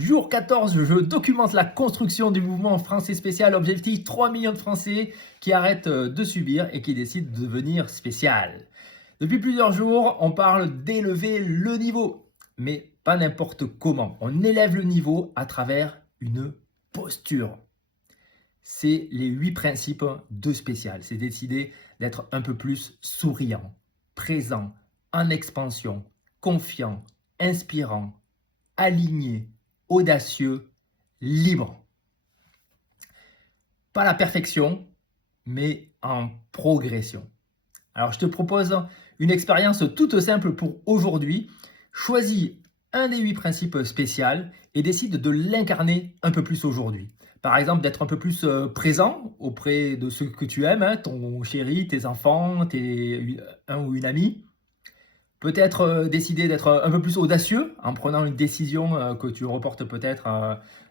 Jour 14, je documente la construction du mouvement français spécial. Objectif 3 millions de Français qui arrêtent de subir et qui décident de devenir spécial. Depuis plusieurs jours, on parle d'élever le niveau, mais pas n'importe comment. On élève le niveau à travers une posture. C'est les 8 principes de spécial. C'est décider d'être un peu plus souriant, présent, en expansion, confiant, inspirant, aligné, audacieux, libre. Pas la perfection, mais en progression. Alors je te propose une expérience toute simple pour aujourd'hui. Choisis un des 8 principes spéciaux et décide de l'incarner un peu plus aujourd'hui. Par exemple, d'être un peu plus présent auprès de ceux que tu aimes, ton chéri, tes enfants, un ou une amie. Peut-être décider d'être un peu plus audacieux en prenant une décision que tu reportes peut-être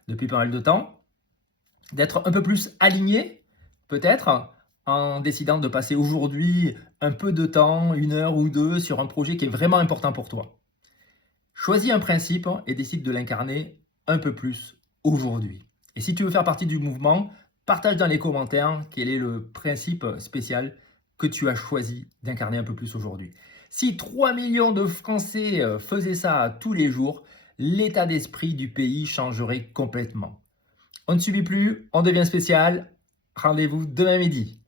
depuis pas mal de temps. D'être un peu plus aligné, peut-être, en décidant de passer aujourd'hui un peu de temps, 1 heure ou 2, sur un projet qui est vraiment important pour toi. Choisis un principe et décide de l'incarner un peu plus aujourd'hui. Et si tu veux faire partie du mouvement, partage dans les commentaires quel est le principe spécial que tu as choisi d'incarner un peu plus aujourd'hui. Si 3 millions de Français faisaient ça tous les jours, l'état d'esprit du pays changerait complètement. On ne subit plus, on devient spécial. Rendez-vous demain midi.